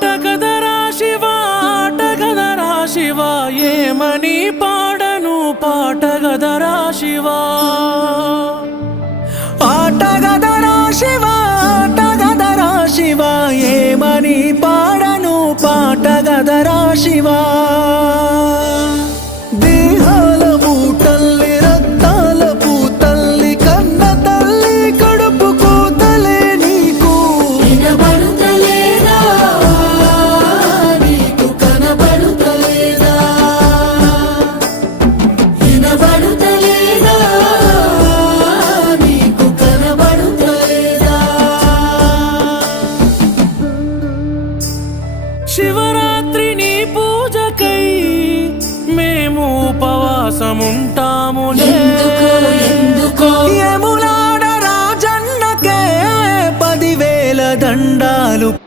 ఆటగదరా శివ ఏమని పాడను పాటగదరా శివ ఆటగదరా శివ ఆటగదరా శివ ఏమని పాడను పాటగదరా శివ దేహాల పూటల్లి రక్తాల పూతల్లి కన్న తల్లి కడుపు కూతలే నీకు వినబడుతలేదా నీకు కనబడుతలేదా వినబడుతలేదా నీకు కనబడుతలేదా శివరాత్రి నీ పూజకై మేము ఉపవాసముంటా